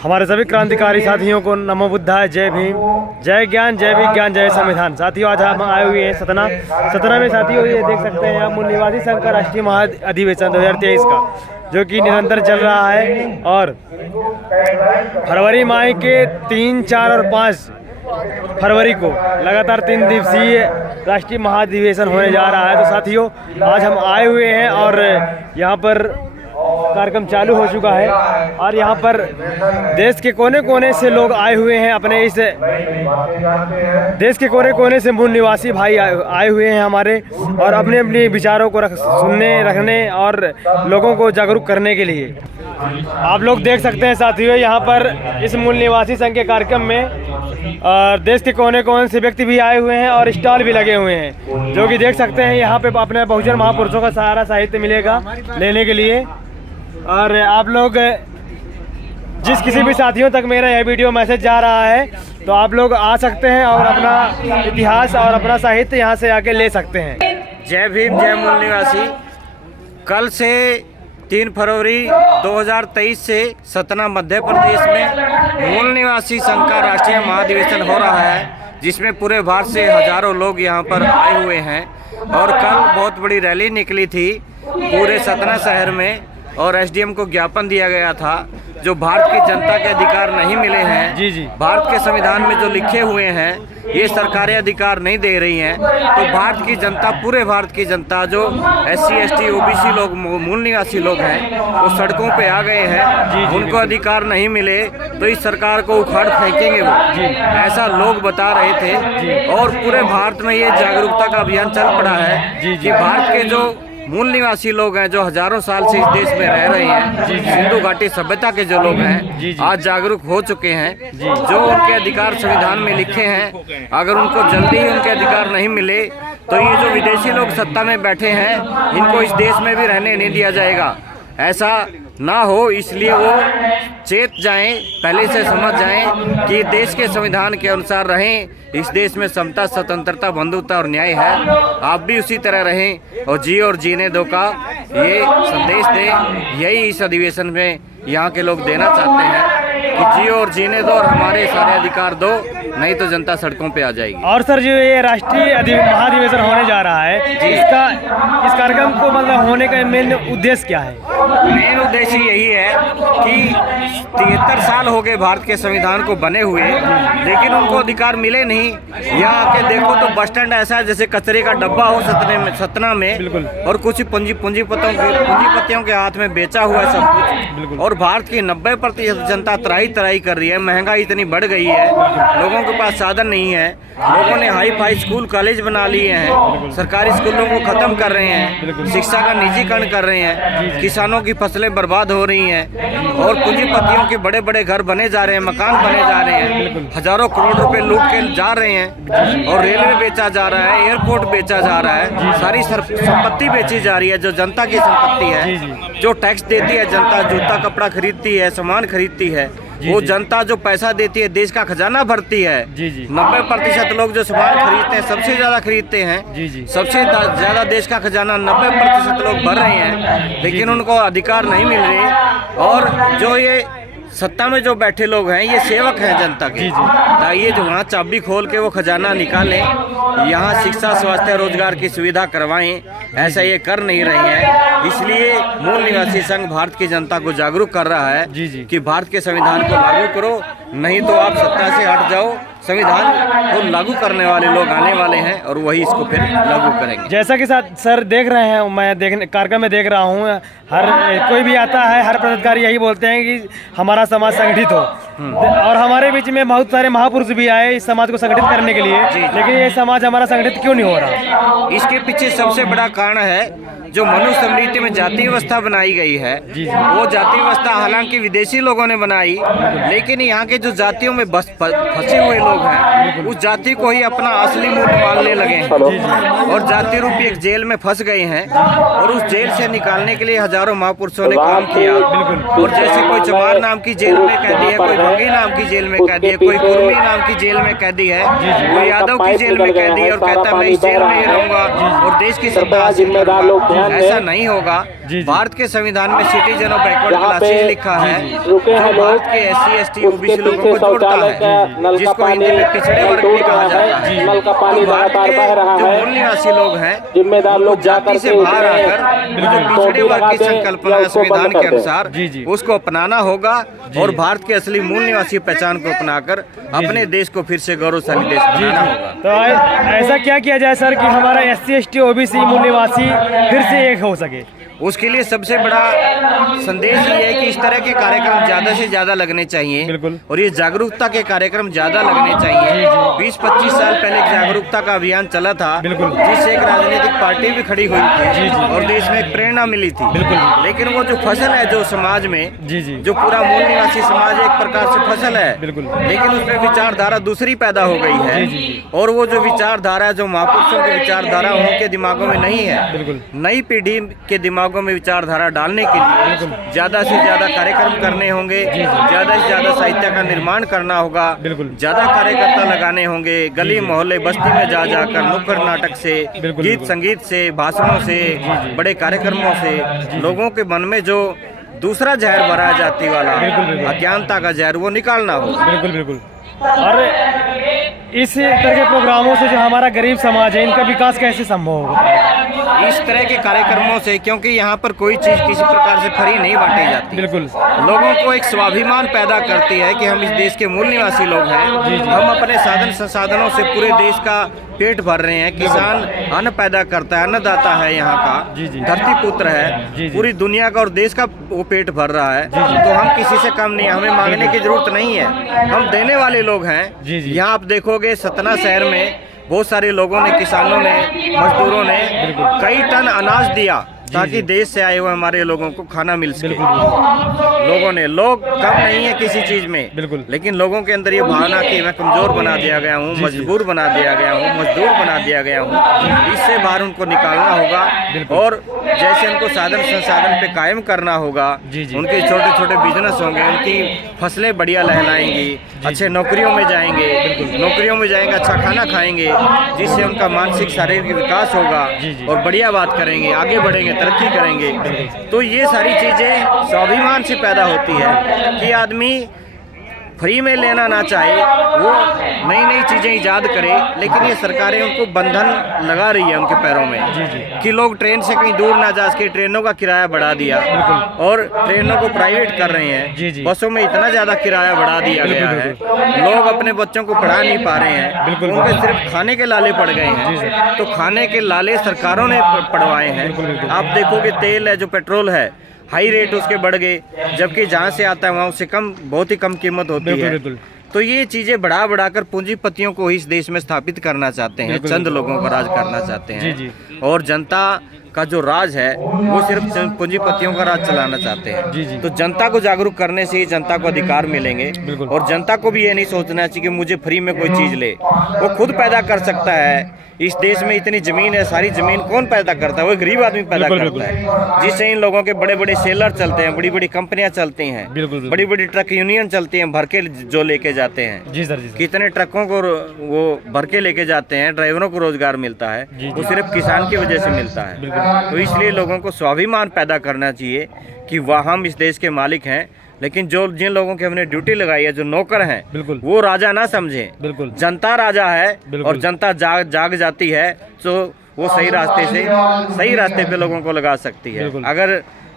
हमारे सभी क्रांतिकारी साथियों को नमो बुद्धाय, जय भीम, जय ज्ञान, जय विज्ञान, जय संविधान। साथियों, आज हम आए हुए हैं सतना में। साथियों, ये देख सकते हैं आप, मूल निवासी संघ का राष्ट्रीय महाअधिवेशन 2023 का, जो कि निरंतर चल रहा है और फरवरी माह के 3, 4 और 5 फरवरी को लगातार 3 दिवसीय राष्ट्रीय महाअधिवेशन होने जा रहा है। तो साथियों, आज हम आए हुए हैं और यहाँ पर कार्यक्रम चालू हो चुका है और यहाँ पर देश के कोने कोने से लोग आए हुए हैं। अपने इस देश के कोने कोने से मूल निवासी भाई आए हुए हैं हमारे, और अपने अपने विचारों को सुनने, रखने और लोगों को जागरूक करने के लिए। आप लोग देख सकते हैं साथियों, यहाँ पर इस मूल निवासी संघ के कार्यक्रम में देश के कोने कोने से व्यक्ति भी आए हुए हैं और स्टॉल भी लगे हुए हैं, जो कि देख सकते हैं यहाँ पे अपने बहुजन महापुरुषों का सारा साहित्य मिलेगा लेने के लिए। और आप लोग जिस किसी भी साथियों तक मेरा यह वीडियो मैसेज जा रहा है, तो आप लोग आ सकते हैं और अपना इतिहास और अपना साहित्य यहाँ से आके ले सकते हैं। जय भीम, जय मूल निवासी। कल से 3 फरवरी 2023 से सतना मध्य प्रदेश में मूल निवासी संघ का राष्ट्रीय महाधिवेशन हो रहा है, जिसमें पूरे भारत से हजारों लोग यहाँ पर आए हुए हैं। और कल बहुत बड़ी रैली निकली थी पूरे सतना शहर में, और एसडीएम को ज्ञापन दिया गया था। जो भारत की जनता के अधिकार नहीं मिले हैं, जी, भारत के संविधान में जो लिखे हुए हैं, ये सरकारें अधिकार नहीं दे रही हैं। तो भारत की जनता, पूरे भारत की जनता, जो SC ST OBC लोग, मूल निवासी लोग हैं, वो सड़कों पे आ गए हैं। उनको अधिकार नहीं मिले तो इस सरकार को उखाड़ फेंकेंगे वो, ऐसा लोग बता रहे थे। और पूरे भारत में ये जागरूकता का अभियान चल पड़ा है कि भारत के जो मूल निवासी लोग हैं, जो हजारों साल से इस देश में रह रहे हैं, सिंधु घाटी सभ्यता के जो लोग हैं, आज जागरूक हो चुके हैं। जो उनके अधिकार संविधान में लिखे हैं, अगर उनको जल्दी ही उनके अधिकार नहीं मिले तो ये जो विदेशी लोग सत्ता में बैठे हैं, इनको इस देश में भी रहने नहीं दिया जाएगा। ऐसा ना हो, इसलिए वो चेत जाएं, पहले से समझ जाएं कि देश के संविधान के अनुसार रहें। इस देश में समता, स्वतंत्रता, बंधुता और न्याय है। आप भी उसी तरह रहें और जियो और जीने दो का ये संदेश दें। यही इस अधिवेशन में यहाँ के लोग देना चाहते हैं कि जियो और जीने दो और हमारे सारे अधिकार दो, नहीं तो जनता सड़कों पे आ जाएगी। और सर, जो ये राष्ट्रीय महाधिवेशन होने जा रहा है, इस कार्यक्रम को मतलब होने का मेन उद्देश्य क्या है? मेन उद्देश्य यही है कि 73 साल हो गए भारत के संविधान को बने हुए, लेकिन उनको अधिकार मिले नहीं। यहाँ आके देखो तो बस स्टैंड ऐसा है जैसे कचरे का डब्बा हो सतना में, और कुछ पूंजीपतियों के हाथ में बेचा हुआ है सब कुछ। और भारत की 90% जनता त्राही कर रही है। महंगाई इतनी बढ़ गई है, लोगों के पास साधन नहीं है। लोगों ने हाई फाई स्कूल कॉलेज बना लिए हैं, सरकारी स्कूलों को खत्म कर रहे हैं, शिक्षा का निजीकरण कर रहे हैं, किसानों की फसलें बर्बाद हो रही हैं, और पूंजीपतियों के बड़े बड़े घर बने जा रहे हैं, मकान बने जा रहे हैं, हजारों करोड़ रुपए लूट के जा रहे हैं, और रेलवे बेचा जा रहा है, एयरपोर्ट बेचा जा रहा है, सारी संपत्ति बेची जा रही है जो जनता की संपत्ति है। जो टैक्स देती है जनता, जूता कपड़ा खरीदती है, सामान खरीदती है, वो जनता जो पैसा देती है, देश का खजाना भरती है। 90% लोग जो सामान खरीदते हैं, सबसे ज्यादा खरीदते हैं, सबसे ज्यादा देश का खजाना 90% लोग भर रहे हैं, लेकिन उनको अधिकार नहीं मिल रहे। और जो ये सत्ता में जो बैठे लोग हैं, ये सेवक हैं जनता के। ये जो वहाँ चाबी खोल के वो खजाना निकालें, यहाँ शिक्षा, स्वास्थ्य, रोजगार की सुविधा करवाएं, ऐसा ये कर नहीं रहे हैं। इसलिए मूल निवासी संघ भारत की जनता को जागरूक कर रहा है कि भारत के संविधान को लागू करो, नहीं तो आप सत्ता से हट जाओ। संविधान को लागू करने वाले लोग आने वाले हैं और वही इसको फिर लागू करेंगे। जैसा कि सर देख रहे हैं, मैं कार्यक्रम में देख रहा हूँ, हर कोई भी आता है, हर पदाधिकारी यही बोलते हैं कि हमारा समाज संगठित हो। और हमारे बीच में बहुत सारे महापुरुष भी आए इस समाज को संगठित करने के लिए, लेकिन ये समाज हमारा संगठित क्यों नहीं हो रहा? इसके पीछे सबसे बड़ा कारण है जो मनुष्य समृद्धि में जाति व्यवस्था बनाई गई है। वो जाति व्यवस्था हालांकि विदेशी लोगों ने बनाई, लेकिन यहाँ के जो जातियों में फंसे हुए लोग हैं, उस जाति को ही अपना असली मूल्य मानने लगे हैं, और जाति रूपी एक जेल में फंस गए हैं। और उस जेल से निकालने के लिए हजारों महापुरुषों ने काम किया। और जैसे कोई चमार नाम की जेल में कैदी है, कोई भंगी नाम की जेल में कैदी है, कोई कुर्मी नाम की जेल में कैदी है, कोई यादव की जेल में कैदी है, और कहता है मैं इस जेल में ही रहूंगा और देश की सत्ता हासिल करूंगा। ऐसा नहीं होगा। जी। भारत के संविधान में सिटीजन ऑफ बैकवर्ड क्लासेस लिखा है, रुके हैं जो भारत लोग, के SC ST उसके OBC लोगों पीछे को जोड़ता शौचालय का है, नल का जिसको पानी हिंदी में पिछड़े वर्ग भी टूट कहा रहा जाता है, है। नल का पानी तो भारत लगातार के बह रहा जो है। मूल निवासी लोग हैं, जिम्मेदार वो लोग जाति से जाकर बाहर के आकर जो उसमें पिछड़े वर्ग की टोपी लगा संकल्पना दें है या उसको संविधान बंद के कर दें। अनुसार जी, जी। उसको अपनाना होगा और भारत के असली मूल निवासी पहचान को अपनाकर अपने देश को फिर से गौरवशाली देश बनाना होगा। तो ऐसा क्या किया जाए सर कि हमारा SC ST OBC मूल निवासी फिर से एक हो सके? उसके लिए सबसे बड़ा संदेश ये है कि इस तरह के कार्यक्रम ज्यादा से ज्यादा लगने चाहिए। बिल्कुल। और ये जागरूकता के कार्यक्रम ज्यादा लगने चाहिए। 20-25 साल पहले एक जागरूकता का अभियान चला था, बिल्कुल। जिससे एक राजनीतिक पार्टी भी खड़ी हुई थी और देश में एक प्रेरणा मिली थी। बिल्कुल। लेकिन वो जो फसल है जो समाज में, जी। जो पूरा मूल निवासी समाज एक प्रकार से फसल है, बिल्कुल। लेकिन उसमें विचारधारा दूसरी पैदा हो गई है। जी। और वो जो विचारधारा है, जो महापुरुषों की विचारधारा उनके दिमागों में नहीं है। बिल्कुल। नई पीढ़ी के दिमागों में विचारधारा डालने के लिए ज्यादा से ज्यादा कार्यक्रम करने होंगे, ज्यादा से ज्यादा साहित्य का निर्माण करना होगा, बिल्कुल। ज्यादा कार्यकर्ता लगाने होंगे, गली मोहल्ले बस्ती में जा जाकर नुक्कड़ नाटक से, बिल्कुल, गीत बिल्कुल। संगीत से, भाषणों से, बड़े कार्यक्रमों से लोगों के मन में जो दूसरा जहर भरा है जाति वाला, बिल्कुल, बिल्कुल। अज्ञानता का जहर, वो निकालना होगा। बिल्कुल बिल्कुल। और इस तरह के प्रोग्रामों से जो हमारा गरीब समाज है, इनका विकास कैसे संभव होगा? इस तरह के कार्यक्रमों से, क्योंकि यहाँ पर कोई चीज किसी प्रकार से फ्री नहीं बांटी जाती। बिल्कुल। लोगों को एक स्वाभिमान पैदा करती है कि हम इस देश के मूल निवासी लोग हैं। हम अपने साधन संसाधनों से पूरे देश का पेट भर रहे हैं। किसान अन्न पैदा करता है, अन्नदाता है यहाँ का, जी। धरती पुत्र है, जी। पूरी दुनिया का और देश का वो पेट भर रहा है। तो हम किसी से कम नहीं, हमें मांगने की जरूरत नहीं है, हम देने वाले लोग हैं। जी। यहाँ आप देखोगे सतना शहर में बहुत सारे लोगों ने, किसानों ने, मजदूरों ने कई टन अनाज दिया ताकि देश से आए हुए हमारे लोगों को खाना मिल सके। लोग कम नहीं है किसी चीज में, बिल्कुल। लेकिन लोगों के अंदर ये भावना कि मैं कमजोर बना दिया गया हूँ, मजबूर बना दिया गया हूँ, मजदूर बना दिया गया हूँ, इससे बाहर उनको निकालना होगा। और जैसे उनको साधन संसाधन पे कायम करना होगा, उनके छोटे छोटे बिजनेस होंगे, उनकी फसलें बढ़िया लहलाएंगी, अच्छे नौकरियों में जाएंगे, अच्छा खाना खाएंगे, जिससे उनका मानसिक शारीरिक विकास होगा और बढ़िया बात करेंगे, आगे बढ़ेंगे, तरक्की करेंगे। तो ये सारी चीजें स्वाभिमान से पैदा होती है कि आदमी फ्री में लेना ना चाहे, वो नई नई चीजें इजाद करे, लेकिन ये सरकारें उनको बंधन लगा रही है उनके पैरों में कि लोग ट्रेन से कहीं दूर ना जा सके, ट्रेनों का किराया बढ़ा दिया और ट्रेनों को प्राइवेट कर रहे हैं। बसों में इतना ज्यादा किराया बढ़ा दिया गया है, लोग अपने बच्चों को पढ़ा नहीं पा रहे हैं, उनके सिर्फ खाने के लाले पड़ गए हैं। तो खाने के लाले सरकारों ने पड़वाए हैं। आप देखोगे तेल है, जो पेट्रोल है, हाई रेट उसके बढ़ गए, जबकि जहाँ से आता है वहाँ उससे कम, बहुत ही कम कीमत होती है। तो ये चीजें बढ़ाकर पूंजीपतियों को इस देश में स्थापित करना चाहते हैं, चंद लोगों का राज करना चाहते हैं। और जनता का जो राज है वो सिर्फ पूंजीपतियों का राज चलाना चाहते हैं। तो जनता को जागरूक करने से ही जनता को अधिकार मिलेंगे। और जनता को भी ये नहीं सोचना चाहिए कि मुझे फ्री में कोई चीज ले, वो खुद पैदा कर सकता है। इस देश में इतनी जमीन है, सारी जमीन कौन पैदा करता है? वो गरीब आदमी पैदा करता है, जिससे इन लोगों के बड़े बड़े सेलर चलते हैं, बड़ी बड़ी कंपनियां चलती हैं, बड़ी बड़ी ट्रक यूनियन चलती हैं, भर के जो लेके जाते हैं। जी सर। कितने ट्रकों को वो भर के लेके जाते हैं, ड्राइवरों को रोजगार मिलता है, वो सिर्फ किसान की वजह से मिलता है। तो इसलिए लोगों को स्वाभिमान पैदा करना चाहिए कि वह हम इस देश के मालिक हैं। लेकिन जिन लोगों की हमने ड्यूटी लगाई है, जो नौकर हैं, वो राजा ना समझें। जनता राजा है और जनता जाग जाती है, तो वो सही रास्ते पे लोगों को लगा सकती है। अगर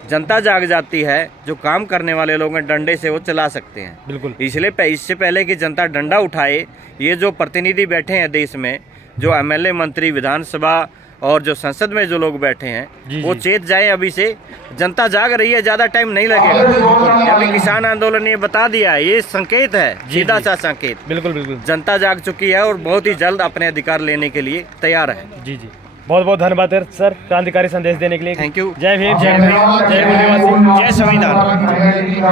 जनता जाग जाती है, जो काम करने वाले लोग हैं डंडे से वो चला सकते हैं। इसलिए इससे पहले कि जनता डंडा उठाए, ये जो प्रतिनिधि बैठे हैं देश में, जो MLA, मंत्री, विधानसभा और जो संसद में जो लोग बैठे हैं, वो चेत जाए अभी से। जनता जाग रही है, ज्यादा टाइम नहीं लगेगा। अभी किसान आंदोलन ये बता दिया है, ये संकेत है, सीधा सा संकेत। बिल्कुल। जनता जाग चुकी है और बहुत ही जल्द अपने अधिकार लेने के लिए तैयार है। जी। बहुत बहुत धन्यवाद सर, क्रांतिकारी संदेश देने के लिए। Thank you. जय भीम, जय भीम, जय मूल निवासी, जय संविधान।